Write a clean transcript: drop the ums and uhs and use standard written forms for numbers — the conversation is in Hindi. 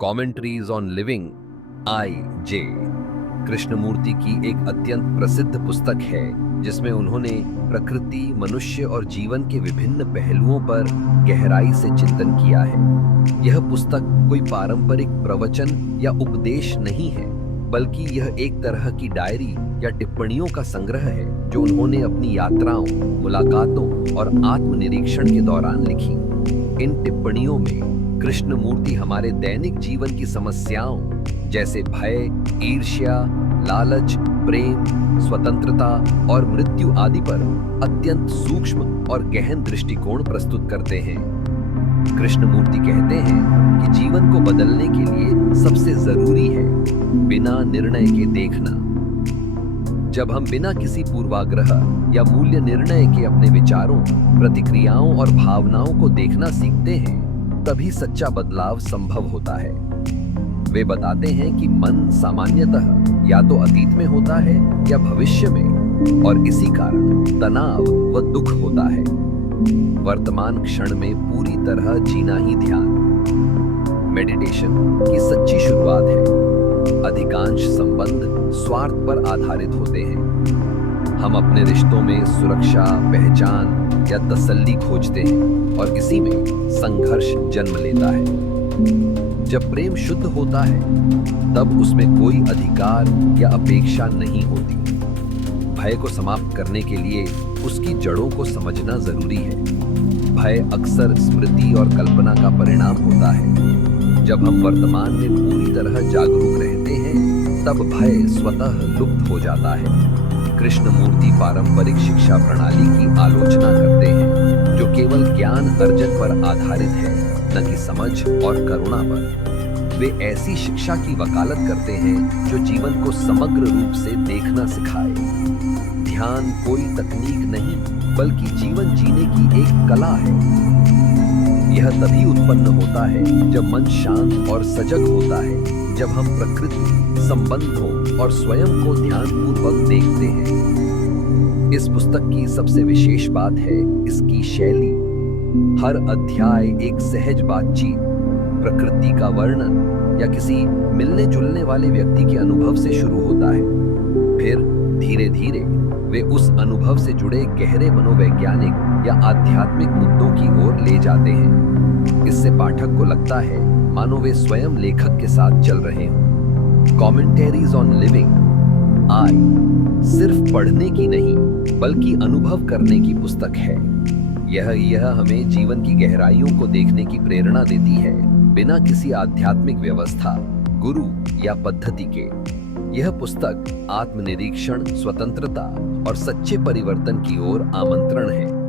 Commentaries on living I.J. Krishnamurthy की एक अत्यंत प्रसिद्ध पुस्तक है जिसमें उन्होंने प्रकृति, मनुष्य और जीवन के विभिन्न पहलुओं पर गहराई से चिंतन किया है। यह पुस्तक कोई पारंपरिक प्रवचन या उपदेश नहीं है, बल्कि यह एक तरह की डायरी या टिप्पणियों का संग्रह है जो उन्होंने अपनी यात्राओं, मुलाकातों और आत्मनिरीक्षण के दौरान लिखी। इन टिप्पणियों में कृष्णमूर्ति हमारे दैनिक जीवन की समस्याओं जैसे भय, ईर्ष्या, लालच, प्रेम, स्वतंत्रता और मृत्यु आदि पर अत्यंत सूक्ष्म और गहन दृष्टिकोण प्रस्तुत करते हैं। कृष्णमूर्ति कहते हैं कि जीवन को बदलने के लिए सबसे जरूरी है बिना निर्णय के देखना। जब हम बिना किसी पूर्वाग्रह या मूल्य निर्णय के अपने विचारों, प्रतिक्रियाओं और भावनाओं को देखना सीखते हैं, तभी सच्चा बदलाव संभव होता है। वे बताते हैं कि मन सामान्यतः या तो अतीत में होता है या भविष्य में, और इसी कारण तनाव व दुख होता है। वर्तमान क्षण में पूरी तरह जीना ही ध्यान, मेडिटेशन की सच्ची शुरुआत है। अधिकांश संबंध स्वार्थ पर आधारित होते हैं। हम अपने रिश्तों में सुरक्षा, पहचान या तसल्ली खोजते हैं और इसी में संघर्ष जन्म लेता है। जब प्रेम शुद्ध होता है, तब उसमें कोई अधिकार या अपेक्षा नहीं होती। भय को समाप्त करने के लिए उसकी जड़ों को समझना जरूरी है। भय अक्सर स्मृति और कल्पना का परिणाम होता है। जब हम वर्तमान में पूरी तरह जागरूक रहते हैं, तब भय स्वतः लुप्त हो जाता है। कृष्णमूर्ति पारंपरिक शिक्षा प्रणाली की आलोचना करते हैं, जो केवल ज्ञान अर्जन पर आधारित है, न कि समझ और करुणा पर। वे ऐसी शिक्षा की वकालत करते हैं जो जीवन को समग्र रूप से देखना सिखाए। ध्यान कोई तकनीक नहीं, बल्कि जीवन जीने की एक कला है। यह तभी उत्पन्न होता है जब मन शांत और सजग होता है, जब हम प्रकृति, संबंधों और स्वयं को ध्यानपूर्वक देखते हैं। इस पुस्तक की सबसे विशेष बात है इसकी शैली। हर अध्याय एक सहज बातचीत, प्रकृति का वर्णन या किसी मिलने जुलने वाले व्यक्ति के अनुभव से शुरू होता है। फिर धीरे धीरे वे उस अनुभव से जुड़े गहरे मनोवैज्ञानिक या आध्यात्मिक मुद्दों की ओर ले जाते हैं। इससे पाठक को लगता है मानो वे स्वयं लेखक के साथ चल रहे हों। कॉमेंटरीज ऑन लिविंग I सिर्फ पढ़ने की नहीं, बल्कि अनुभव करने की पुस्तक है। यह हमें जीवन की गहराइयों को देखने की प्रेरणा देती है, बिना किसी आध्यात्मिक व्यवस्था, गुरु या पद्धति के। यह पुस्तक आत्मनिरीक्षण, स्वतंत्रता और सच्चे परिवर्तन की ओर आमंत्रण है।